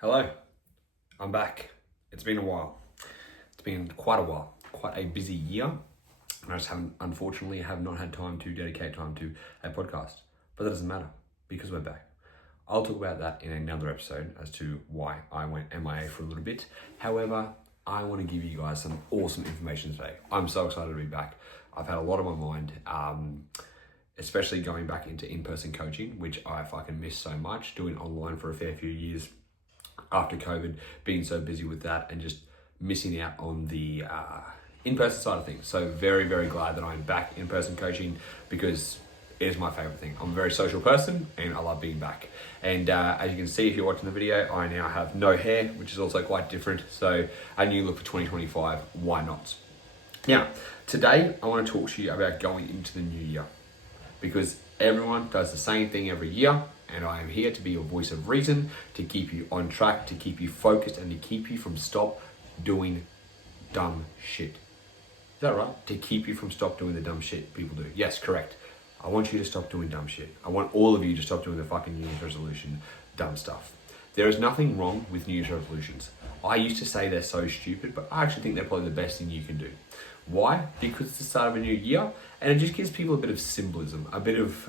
Hello, I'm back. It's been a while. It's been quite a while, quite a busy year. And I just unfortunately, have not had time to dedicate time to a podcast. But that doesn't matter because we're back. I'll talk about that in another episode as to why I went MIA for a little bit. However, I want to give you guys some awesome information today. I'm so excited to be back. I've had a lot on my mind, especially going back into in-person coaching, which I fucking miss so much, doing online for a fair few years. After COVID, being so busy with that and just missing out on the in-person side of things. So very, very glad that I'm back in-person coaching because it is my favorite thing. I'm a very social person and I love being back. And as you can see, if you're watching the video, I now have no hair, which is also quite different. So a new look for 2025, why not? Now, today I want to talk to you about going into the new year because everyone does the same thing every year. And I am here to be your voice of reason, to keep you on track, to keep you focused, and to keep you from stop doing dumb shit. Is that right? To keep you from stop doing the dumb shit people do. Yes, correct. I want you to stop doing dumb shit. I want all of you to stop doing the fucking New Year's resolution dumb stuff. There is nothing wrong with New Year's resolutions. I used to say they're so stupid, but I actually think they're probably the best thing you can do. Why? Because it's the start of a new year, and it just gives people a bit of symbolism, a bit of...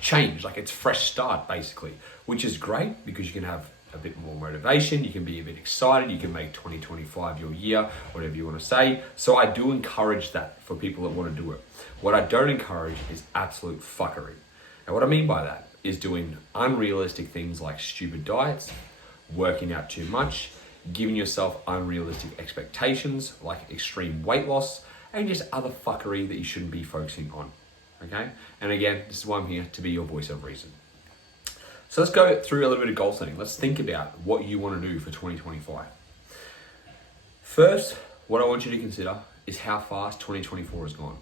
change, like it's fresh start basically, which is great because you can have a bit more motivation, you can be a bit excited, you can make 2025 your year, whatever you want to say. So I do encourage that for people that want to do it. What I don't encourage is absolute fuckery. And what I mean by that is doing unrealistic things like stupid diets, working out too much, giving yourself unrealistic expectations like extreme weight loss, and just other fuckery that you shouldn't be focusing on. Okay, and again, this is why I'm here, to be your voice of reason. So let's go through a little bit of goal setting. Let's think about what you want to do for 2025. First, what I want you to consider is how fast 2024 has gone.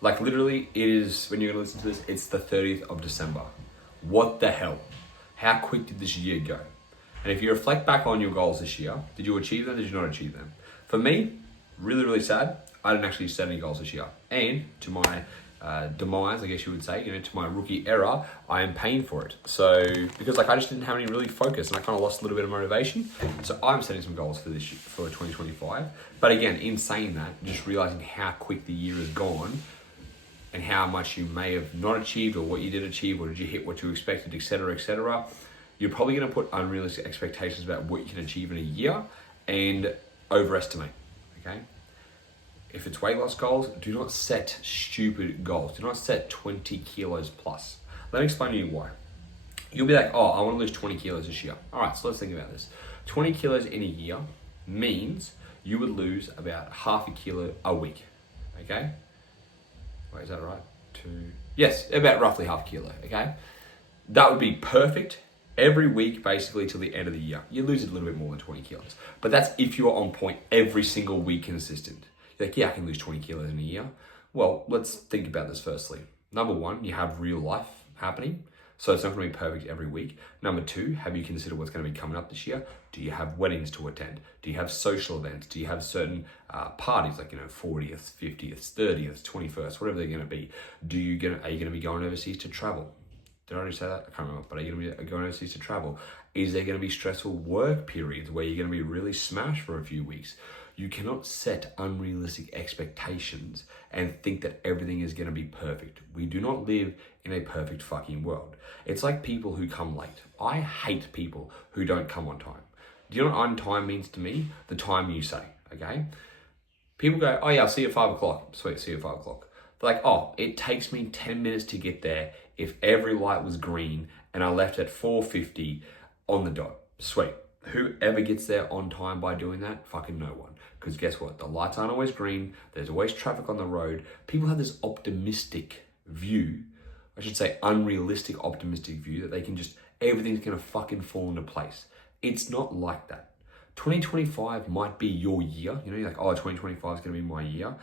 Like literally, it is, when you're going to listen to this, it's the 30th of December. What the hell? How quick did this year go? And if you reflect back on your goals this year, did you achieve them? Did you not achieve them? For me, really, really sad. I didn't actually set any goals this year. And to my demise, I guess you would say, to my rookie era, I am paying for it. So, because I just didn't have any really focus and I kind of lost a little bit of motivation. So I'm setting some goals for this year, for 2025. But again, in saying that, just realizing how quick the year has gone and how much you may have not achieved or what you did achieve, or did you hit what you expected, etc., you're probably going to put unrealistic expectations about what you can achieve in a year and overestimate, okay? If it's weight loss goals, do not set stupid goals. Do not set 20 kilos plus. Let me explain to you why. You'll be like, oh, I want to lose 20 kilos this year. All right, so let's think about this. 20 kilos in a year means you would lose about half a kilo a week, okay? Wait, is that right? Yes, about roughly half a kilo, okay? That would be perfect every week, basically, till the end of the year. You lose a little bit more than 20 kilos. But that's if you are on point every single week consistent. Like, yeah, I can lose 20 kilos in a year. Well, let's think about this firstly. Number one, you have real life happening. So it's not going to be perfect every week. Number two, have you considered what's going to be coming up this year? Do you have weddings to attend? Do you have social events? Do you have certain parties like, 40th, 50th, 30th, 21st, whatever they're going to be? Are you going to be going overseas to travel? Did I already say that? I can't remember, but are you going to be going overseas to travel? Is there going to be stressful work periods where you're going to be really smashed for a few weeks? You cannot set unrealistic expectations and think that everything is going to be perfect. We do not live in a perfect fucking world. It's like people who come late. I hate people who don't come on time. Do you know what on time means to me? The time you say, okay? People go, oh yeah, I'll see you at 5 o'clock. Sweet, see you at 5 o'clock. They're like, oh, it takes me 10 minutes to get there if every light was green and I left at 4:50 on the dot. Sweet. Whoever gets there on time by doing that, fucking no one. Because guess what? The lights aren't always green. There's always traffic on the road. People have this optimistic view, I should say unrealistic optimistic view, that they can just, everything's going to fucking fall into place. It's not like that. 2025 might be your year. You're like, oh, 2025 is going to be my year.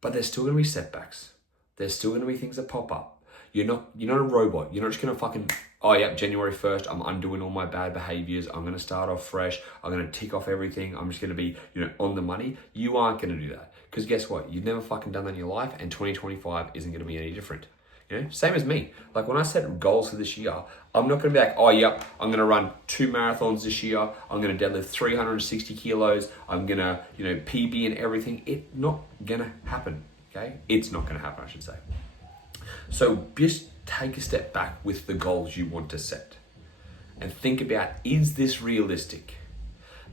But there's still going to be setbacks. There's still going to be things that pop up. You're not a robot. You're not just going to fucking, oh yeah, January 1st, I'm undoing all my bad behaviors. I'm going to start off fresh. I'm going to tick off everything. I'm just going to be, on the money. You aren't going to do that. Because guess what? You've never fucking done that in your life, and 2025 isn't going to be any different. You know, same as me. Like when I set goals for this year, I'm not going to be like, oh, yep, I'm going to run 2 marathons this year. I'm going to deadlift 360 kilos. I'm going to, PB and everything. It's not going to happen, okay? It's not going to happen, I should say. So just take a step back with the goals you want to set and think about, is this realistic?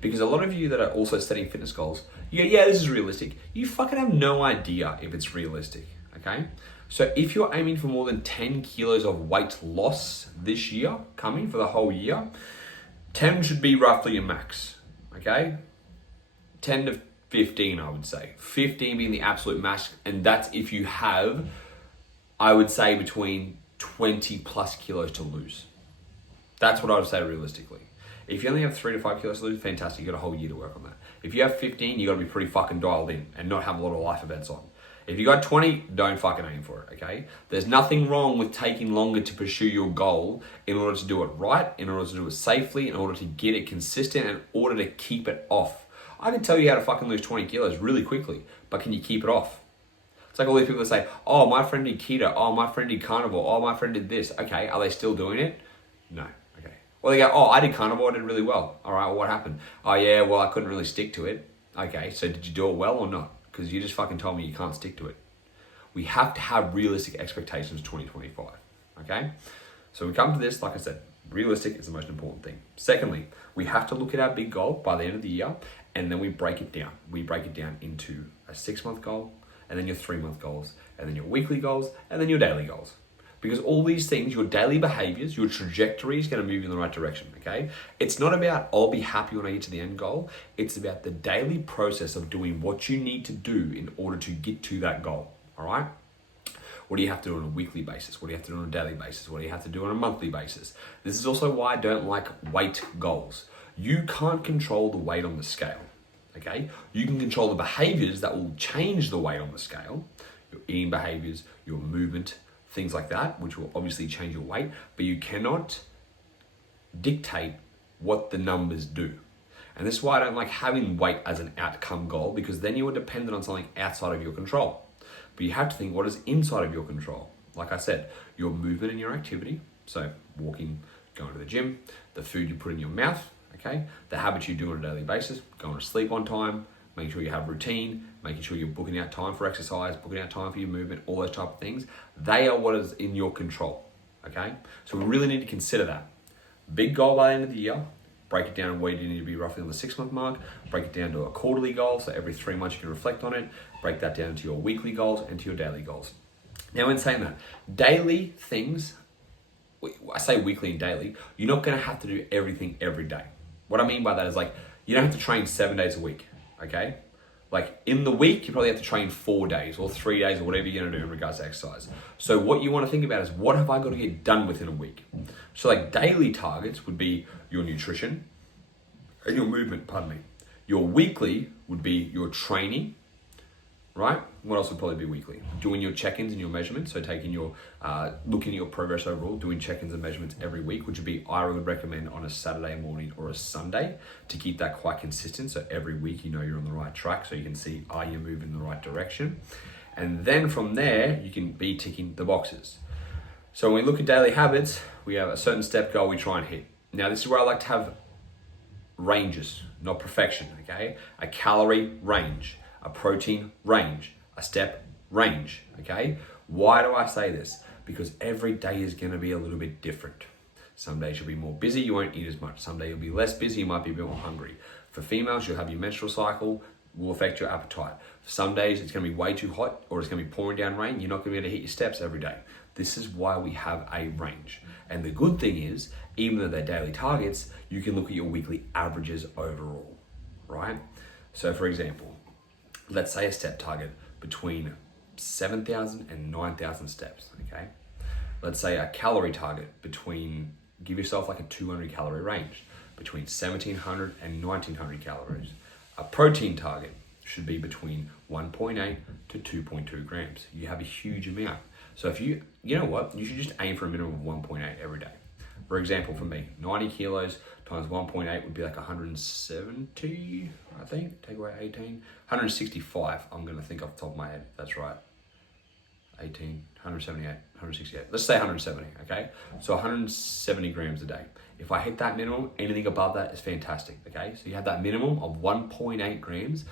Because a lot of you that are also setting fitness goals, you go, yeah, this is realistic. You fucking have no idea if it's realistic, okay? So if you're aiming for more than 10 kilos of weight loss this year, coming for the whole year, 10 should be roughly your max, okay? 10 to 15, I would say. 15 being the absolute max, and that's if you have, I would say, between 20 plus kilos to lose. That's what I would say realistically. If you only have 3 to 5 kilos to lose, fantastic, you got a whole year to work on that. If you have 15, you got to be pretty fucking dialed in and not have a lot of life events on. If you got 20, don't fucking aim for it, okay? There's nothing wrong with taking longer to pursue your goal in order to do it right, in order to do it safely, in order to get it consistent, in order to keep it off. I can tell you how to fucking lose 20 kilos really quickly, but can you keep it off? It's like all these people that say, oh, my friend did keto, oh, my friend did carnivore, oh, my friend did this. Okay, are they still doing it? No, okay. Well, they go, oh, I did carnivore, I did really well. All right, well, what happened? Oh, yeah, well, I couldn't really stick to it. Okay, so did you do it well or not? Because you just fucking told me you can't stick to it. We have to have realistic expectations 2025, okay? So we come to this, like I said, realistic is the most important thing. Secondly, we have to look at our big goal by the end of the year, and then we break it down. We break it down into a 6-month goal, and then your 3-month goals, and then your weekly goals, and then your daily goals. Because all these things, your daily behaviors, your trajectory is going to move you in the right direction, okay? It's not about, I'll be happy when I get to the end goal. It's about the daily process of doing what you need to do in order to get to that goal, all right? What do you have to do on a weekly basis? What do you have to do on a daily basis? What do you have to do on a monthly basis? This is also why I don't like weight goals. You can't control the weight on the scale, okay? You can control the behaviors that will change the weight on the scale, your eating behaviors, your movement, things like that, which will obviously change your weight, but you cannot dictate what the numbers do. And this is why I don't like having weight as an outcome goal, because then you are dependent on something outside of your control. But you have to think what is inside of your control. Like I said, your movement and your activity, so walking, going to the gym, the food you put in your mouth, okay? The habits you do on a daily basis, going to sleep on time, making sure you have routine, making sure you're booking out time for exercise, booking out time for your movement, all those type of things. They are what is in your control, okay? So we really need to consider that. Big goal by the end of the year, break it down where you need to be roughly on the 6-month mark, break it down to a quarterly goal, so every 3 months you can reflect on it, break that down to your weekly goals and to your daily goals. Now in saying that, daily things, I say weekly and daily, you're not gonna have to do everything every day. What I mean by that is like, you don't have to train 7 days a week, okay? Like in the week, you probably have to train 4 days or 3 days or whatever you're gonna do in regards to exercise. So what you wanna think about is what have I got to get done within a week? So like daily targets would be your nutrition and your movement, pardon me. Your weekly would be your training, right? What else would probably be weekly? Doing your check-ins and your measurements. So taking your, looking at your progress overall, doing check-ins and measurements every week, which would be, I would recommend on a Saturday morning or a Sunday to keep that quite consistent. So every week, you know, you're on the right track. So you can see, are you moving in the right direction? And then from there, you can be ticking the boxes. So when we look at daily habits, we have a certain step goal we try and hit. Now, this is where I like to have ranges, not perfection, okay? A calorie range, a protein range, a step range, okay? Why do I say this? Because every day is gonna be a little bit different. Some days you'll be more busy, you won't eat as much. Some days you'll be less busy, you might be a bit more hungry. For females, you'll have your menstrual cycle, will affect your appetite. Some days it's gonna be way too hot or it's gonna be pouring down rain, you're not gonna be able to hit your steps every day. This is why we have a range. And the good thing is, even though they're daily targets, you can look at your weekly averages overall, right? So for example, let's say a step target between 7,000 and 9,000 steps, okay? Let's say a calorie target between, give yourself like a 200 calorie range, between 1,700 and 1,900 calories. A protein target should be between 1.8 to 2.2 grams. You have a huge amount. So if you know what, you should just aim for a minimum of 1.8 every day. For example, for me, 90 kilos times 1.8 would be like 170, I think, take away 18, 165, I'm gonna think off the top of my head, that's right. 18, 178, 168. Let's say 170, okay? So 170 grams a day. If I hit that minimum, anything above that is fantastic, okay? So you have that minimum of 1.8 grams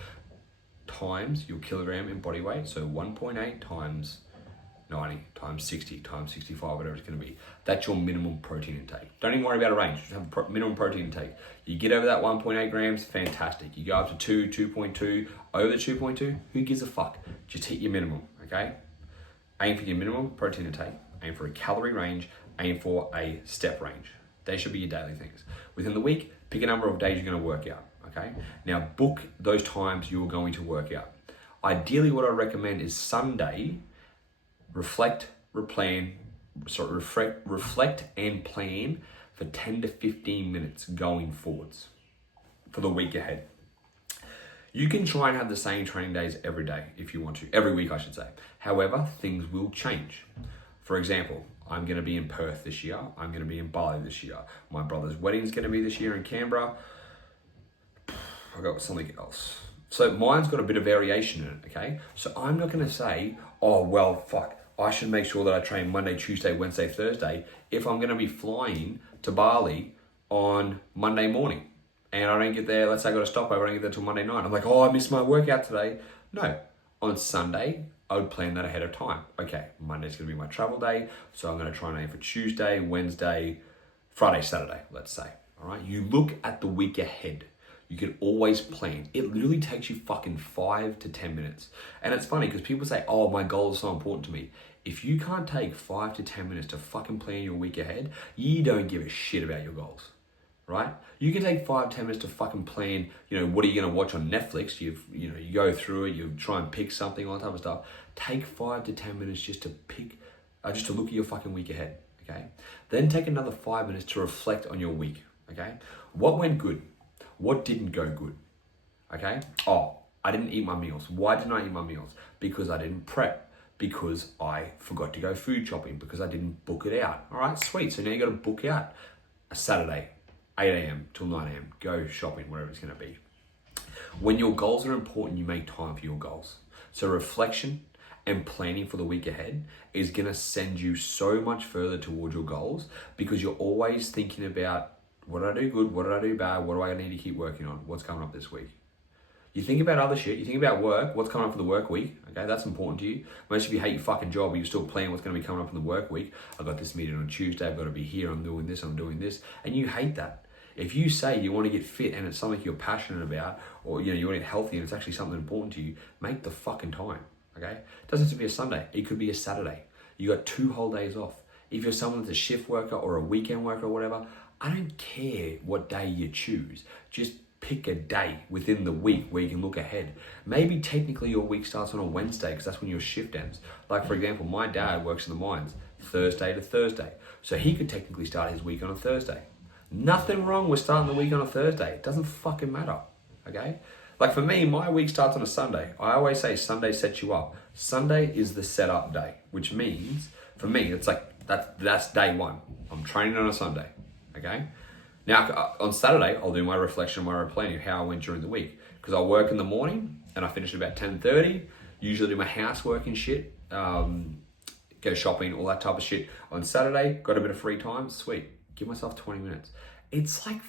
times your kilogram in body weight. So 1.8 times 90 times 60 times 65, whatever it's going to be. That's your minimum protein intake. Don't even worry about a range. Just have a minimum protein intake. You get over that 1.8 grams, fantastic. You go up to 2, 2.2, over the 2.2, who gives a fuck? Just hit your minimum, okay? Aim for your minimum protein intake, aim for a calorie range, aim for a step range. They should be your daily things. Within the week, pick a number of days you're going to work out, okay? Now book those times you're going to work out. Ideally, what I recommend is Sunday, reflect and plan for 10 to 15 minutes going forwards for the week ahead. You can try and have the same training days every day if you want to, every week I should say. However, things will change. For example, I'm going to be in Perth this year. I'm going to be in Bali this year. My brother's wedding is going to be this year in Canberra. I got something else. So mine's got a bit of variation in it, okay? So I'm not going to say, oh, well, fuck, I should make sure that I train Monday, Tuesday, Wednesday, Thursday if I'm going to be flying to Bali on Monday morning and I don't get there, let's say I got a stopover, I don't get there till Monday night. I'm like, oh, I missed my workout today. No, on Sunday, I would plan that ahead of time. Okay, Monday's going to be my travel day, so I'm going to try and aim for Tuesday, Wednesday, Friday, Saturday, let's say. All right, you look at the week ahead. You can always plan. It literally takes you fucking 5 to 10 minutes. And it's funny because people say, oh, my goal is so important to me. If you can't take 5 to 10 minutes to fucking plan your week ahead, you don't give a shit about your goals, right? You can take 5 to 10 minutes to fucking plan, what are you going to watch on Netflix? You go through it, you try and pick something, all that type of stuff. Take 5 to 10 minutes just to look at your fucking week ahead, okay? Then take another 5 minutes to reflect on your week, okay? What went good? What didn't go good? Okay? Oh, I didn't eat my meals. Why didn't I eat my meals? Because I didn't prep. Because I forgot to go food shopping. Because I didn't book it out. All right, sweet. So now you got to book out a Saturday, 8 a.m. till 9 a.m. Go shopping, wherever it's going to be. When your goals are important, you make time for your goals. So reflection and planning for the week ahead is going to send you so much further towards your goals because you're always thinking about, what did I do good? What did I do bad? What do I need to keep working on? What's coming up this week? You think about other shit. You think about work. What's coming up for the work week? Okay, that's important to you. Most of you hate your fucking job, but you're still planning what's going to be coming up in the work week. I got this meeting on Tuesday. I've got to be here. I'm doing this. I'm doing this. And you hate that. If you say you want to get fit and it's something you're passionate about, or you want to get healthy and it's actually something important to you, make the fucking time. Okay, it doesn't have to be a Sunday. It could be a Saturday. You got 2 whole days off. If you're someone that's a shift worker or a weekend worker or whatever, I don't care what day you choose. Just pick a day within the week where you can look ahead. Maybe technically your week starts on a Wednesday because that's when your shift ends. Like for example, my dad works in the mines Thursday to Thursday. So he could technically start his week on a Thursday. Nothing wrong with starting the week on a Thursday. It doesn't fucking matter, okay? Like for me, my week starts on a Sunday. I always say Sunday sets you up. Sunday is the setup day, which means for me, it's like that's day one. I'm training on a Sunday. Okay. Now on Saturday, I'll do my reflection, my planning, how I went during the week. Because I'll work in the morning and I finish at about 10:30. Usually do my housework and shit. Go shopping, all that type of shit. On Saturday, got a bit of free time. Sweet. Give myself 20 minutes. It's like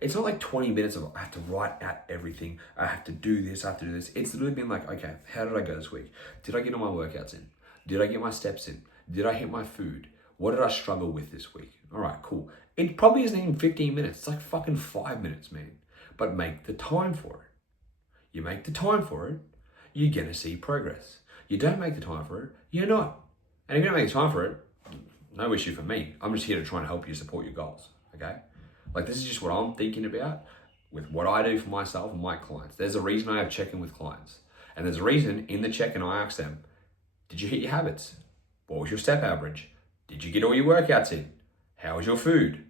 it's not like 20 minutes of I have to write out everything. I have to do this. I have to do this. It's literally been like, okay, how did I go this week? Did I get all my workouts in? Did I get my steps in? Did I hit my food? What did I struggle with this week? All right, cool. It probably isn't even 15 minutes. It's like fucking 5 minutes, man. But make the time for it. You make the time for it, you're going to see progress. You don't make the time for it, you're not. And if you don't make the time for it, no issue for me. I'm just here to try and help you support your goals, okay? Like this is just what I'm thinking about with what I do for myself and my clients. There's a reason I have check-in with clients. And there's a reason in the check-in I ask them, did you hit your habits? What was your step average? Did you get all your workouts in? How was your food?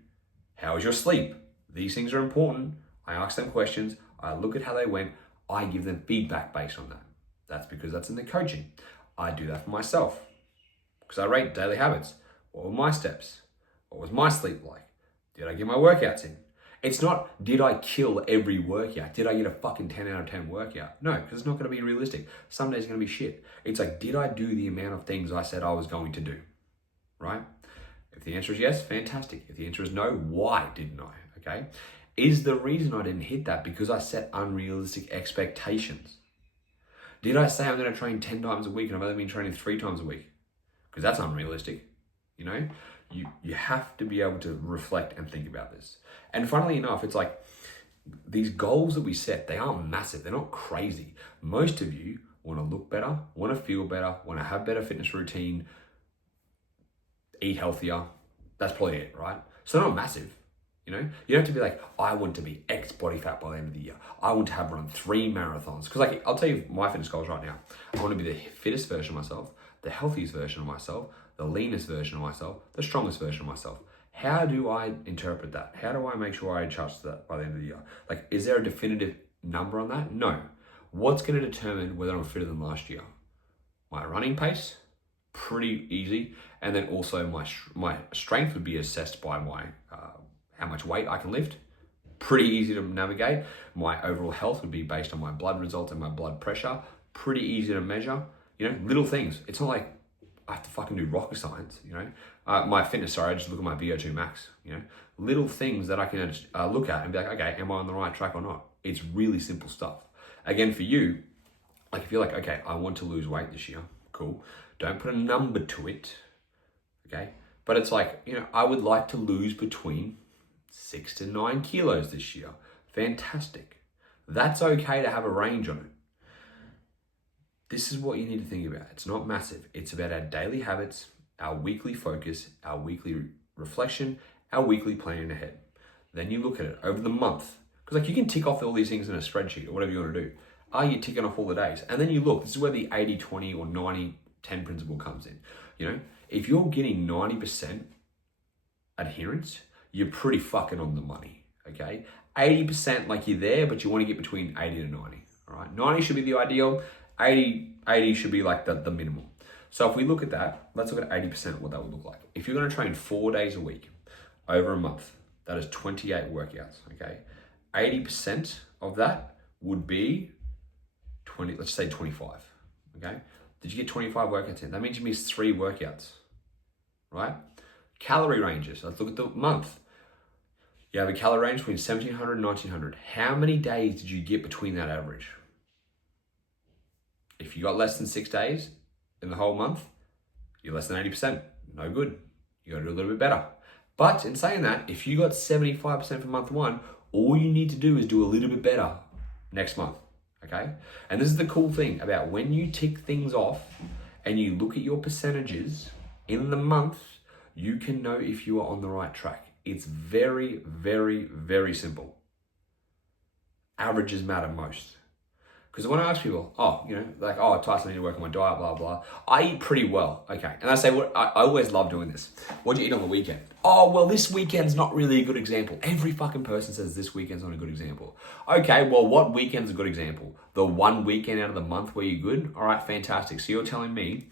How was your sleep? These things are important. I ask them questions. I look at how they went. I give them feedback based on that. That's because that's in the coaching. I do that for myself because I rate daily habits. What were my steps? What was my sleep like? Did I get my workouts in? It's not, did I kill every workout? Did I get a fucking 10 out of 10 workout? No, because it's not going to be realistic. Some days are going to be shit. It's like, did I do the amount of things I said I was going to do? Right? If the answer is yes, fantastic. If the answer is no, why didn't I? Okay? Is the reason I didn't hit that because I set unrealistic expectations? Did I say I'm going to train 10 times a week and I've only been training 3 times a week? Because that's unrealistic. You know, you have to be able to reflect and think about this. And funnily enough, it's like these goals that we set, they aren't massive. They're not crazy. Most of you want to look better, want to feel better, want to have better fitness routine, eat healthier. That's probably it, right? So not massive. You know, you don't have to be like, I want to be X body fat by the end of the year. I want to have run 3 marathons. Because like, I'll tell you my fitness goals right now. I want to be the fittest version of myself, the healthiest version of myself, the leanest version of myself, the strongest version of myself. How do I interpret that? How do I make sure I adjust that by the end of the year? Like, is there a definitive number on that? No. What's going to determine whether I'm fitter than last year? My running pace, pretty easy. And then also my strength would be assessed by my how much weight I can lift. Pretty easy to navigate. My overall health would be based on my blood results and my blood pressure. Pretty easy to measure. You know, little things. It's not like I have to fucking do rocket science, you know. My fitness, sorry, I just look at my VO2 max, you know. Little things that I can look at and be like, okay, am I on the right track or not? It's really simple stuff. Again, for you, like if you're like, okay, I want to lose weight this year, cool. Don't put a number to it, okay? But it's like, you know, I would like to lose between 6 to 9 kilos this year. Fantastic. That's okay to have a range on it. This is what you need to think about. It's not massive. It's about our daily habits, our weekly focus, our weekly reflection, our weekly planning ahead. Then you look at it over the month. Because like you can tick off all these things in a spreadsheet or whatever you want to do. Are you ticking off all the days? And then you look, this is where the 80-20 or 90-10 principle comes in. You know, if you're getting 90% adherence, you're pretty fucking on the money, okay? 80%, like you're there, but you want to get between 80 to 90, all right? 90 should be the ideal. 80 should be like the minimum. So if we look at that, let's look at 80% what that would look like. If you're going to train 4 days a week over a month, that is 28 workouts, okay? 80% of that would be 20, let's say 25, okay? Did you get 25 workouts in? That means you missed 3 workouts, right? Calorie ranges, let's look at the month. You have a calorie range between 1700 and 1900. How many days did you get between that average? If you got less than 6 days in the whole month, you're less than 80%. No good. You got to do a little bit better. But in saying that, if you got 75% for month 1, all you need to do is do a little bit better next month. Okay? And this is the cool thing about when you tick things off and you look at your percentages in the month, you can know if you are on the right track. It's very, very, very simple. Averages matter most. Because when I ask people, Tyson, I need to work on my diet, blah, blah. I eat pretty well, okay. And I say, I always love doing this. What do you eat on the weekend? Oh, well, this weekend's not really a good example. Every fucking person says this weekend's not a good example. Okay, well, what weekend's a good example? The one weekend out of the month where you're good? All right, fantastic. So you're telling me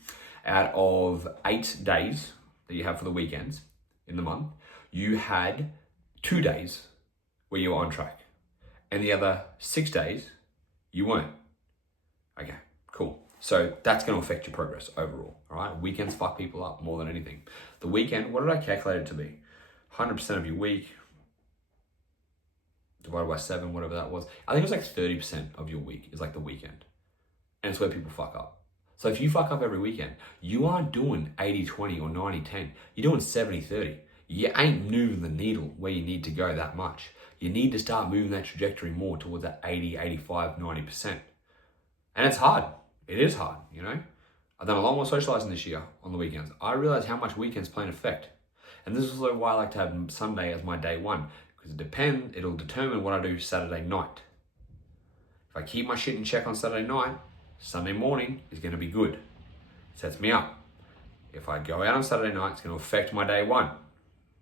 out of 8 days that you have for the weekends in the month, you had 2 days where you were on track. And the other 6 days, you weren't. Okay, cool. So that's going to affect your progress overall, all right? Weekends fuck people up more than anything. The weekend, what did I calculate it to be? 100% of your week divided by 7, whatever that was. I think it was like 30% of your week is like the weekend. And it's where people fuck up. So if you fuck up every weekend, you aren't doing 80-20 or 90-10. You're doing 70-30. You ain't moving the needle where you need to go that much. You need to start moving that trajectory more towards that 80, 85, 90%. And it's hard. It is hard, you know? I've done a lot more socializing this year on the weekends. I realize how much weekends play an effect. And this is also why I like to have Sunday as my day one. Because it'll determine what I do Saturday night. If I keep my shit in check on Saturday night, Sunday morning is going to be good. It sets me up. If I go out on Saturday night, it's going to affect my day one,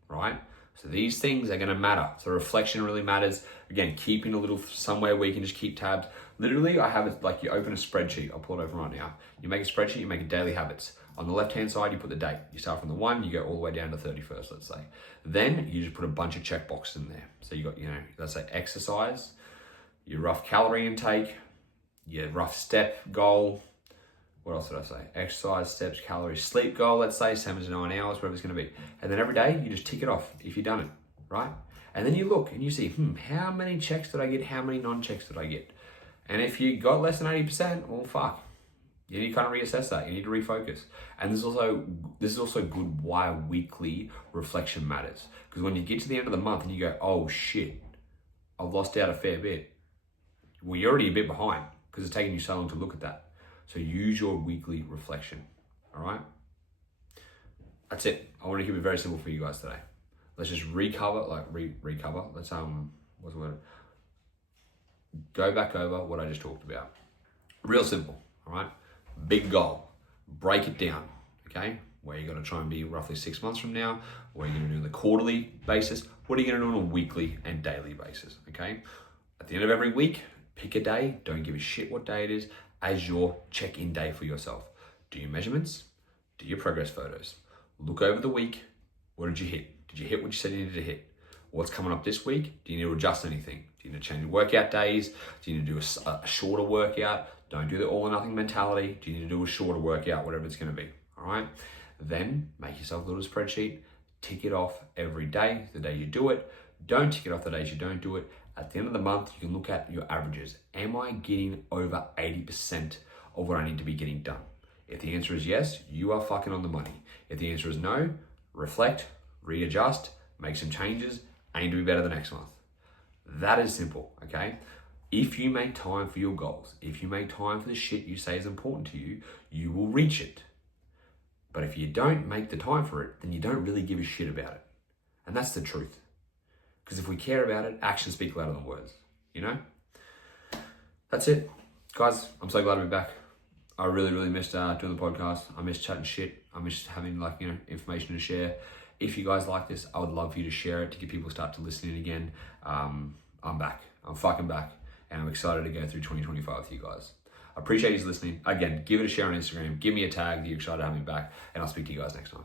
right? So these things are going to matter. So reflection really matters. Again, keeping a little somewhere where you can just keep tabs. Literally, I have it like you open a spreadsheet. I'll pull it over right now. You make a spreadsheet, you make it daily habits. On the left-hand side, you put the date. You start from the 1, you go all the way down to 31st, let's say. Then you just put a bunch of check boxes in there. So you got, let's say exercise, your rough calorie intake, your rough step goal. What else did I say? Exercise, steps, calories, sleep goal, let's say 7 to 9 hours, whatever it's going to be. And then every day you just tick it off if you've done it, right? And then you look and you see, how many checks did I get? How many non-checks did I get? And if you got less than 80%, well, fuck. You need to kind of reassess that. You need to refocus. And this is also good why weekly reflection matters. Because when you get to the end of the month and you go, oh shit, I've lost out a fair bit. Well, you're already a bit behind because it's taking you so long to look at that. So use your weekly reflection, all right? That's it. I want to keep it very simple for you guys today. Let's just recover. Let's, what's the word? Go back over what I just talked about. Real simple, all right? Big goal. Break it down, okay? Where you're going to try and be roughly 6 months from now. What are you going to do on a quarterly basis? What are you going to do on a weekly and daily basis, okay? At the end of every week, pick a day. Don't give a shit what day it is as your check-in day for yourself. Do your measurements. Do your progress photos. Look over the week. What did you hit? Did you hit what you said you needed to hit? What's coming up this week? Do you need to adjust anything? Do you need to change workout days? Do you need to do a shorter workout? Don't do the all or nothing mentality. Do you need to do a shorter workout, whatever it's going to be, all right? Then make yourself a little spreadsheet. Tick it off every day, the day you do it. Don't tick it off the days you don't do it. At the end of the month, you can look at your averages. Am I getting over 80% of what I need to be getting done? If the answer is yes, you are fucking on the money. If the answer is no, reflect, readjust, make some changes, aim to be better the next month. That is simple, okay? If you make time for your goals, if you make time for the shit you say is important to you, you will reach it. But if you don't make the time for it, then you don't really give a shit about it. And that's the truth. Because if we care about it, actions speak louder than words, That's it. Guys, I'm so glad to be back. I really missed doing the podcast. I missed chatting shit. I missed having information to share. If you guys like this, I would love for you to share it to get people to start to listen in again. I'm back. I'm fucking back. And I'm excited to go through 2025 with you guys. I appreciate you listening. Again, give it a share on Instagram. Give me a tag that you're excited to have me back. And I'll speak to you guys next time.